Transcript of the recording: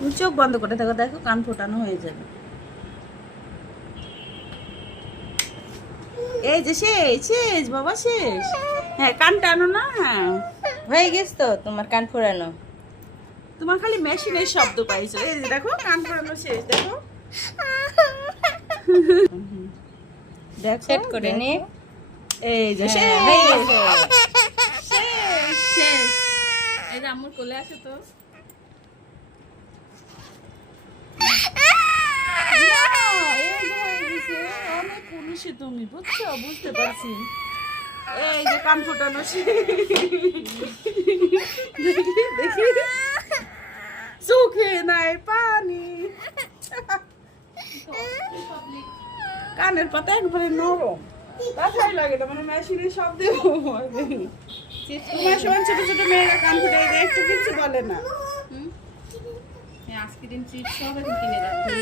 তুমি চোখ বন্ধ করে থাকো, দেখো কান ফোটানো হয়ে যাবে। এই যে শেষ শেষ বাবা শেষ। হ্যাঁ কান টানো না। হয়ে গেছে তো তোমার কান ফোড়ানো। তোমার খালি মেশিনের শব্দ পাইছো। এই যে দেখো কান ফোটানো শেষ, দেখো দেখো সেট করে নে। এই যে হ্যাঁ, শেষ হয়ে গেছে। শেষ শেষ। এই যে আম্মুর কোলে আসো তো। অনেক পুরুষে তুমি বুঝছো, বুঝতে পারছি। এই যে কান ফোটানো শেষ। দেখি দেখি চোখে নাই পানি। কানের পাতা একবারে নরম, তাছাই লাগে না, মানে মেশিনের শব্দে তোমার সময় ছোট ছোট মেয়েরা কান ফুটে একটু কিছু বলে না। আজকে দিন চিপস সব এখন কিনে যাচ্ছে।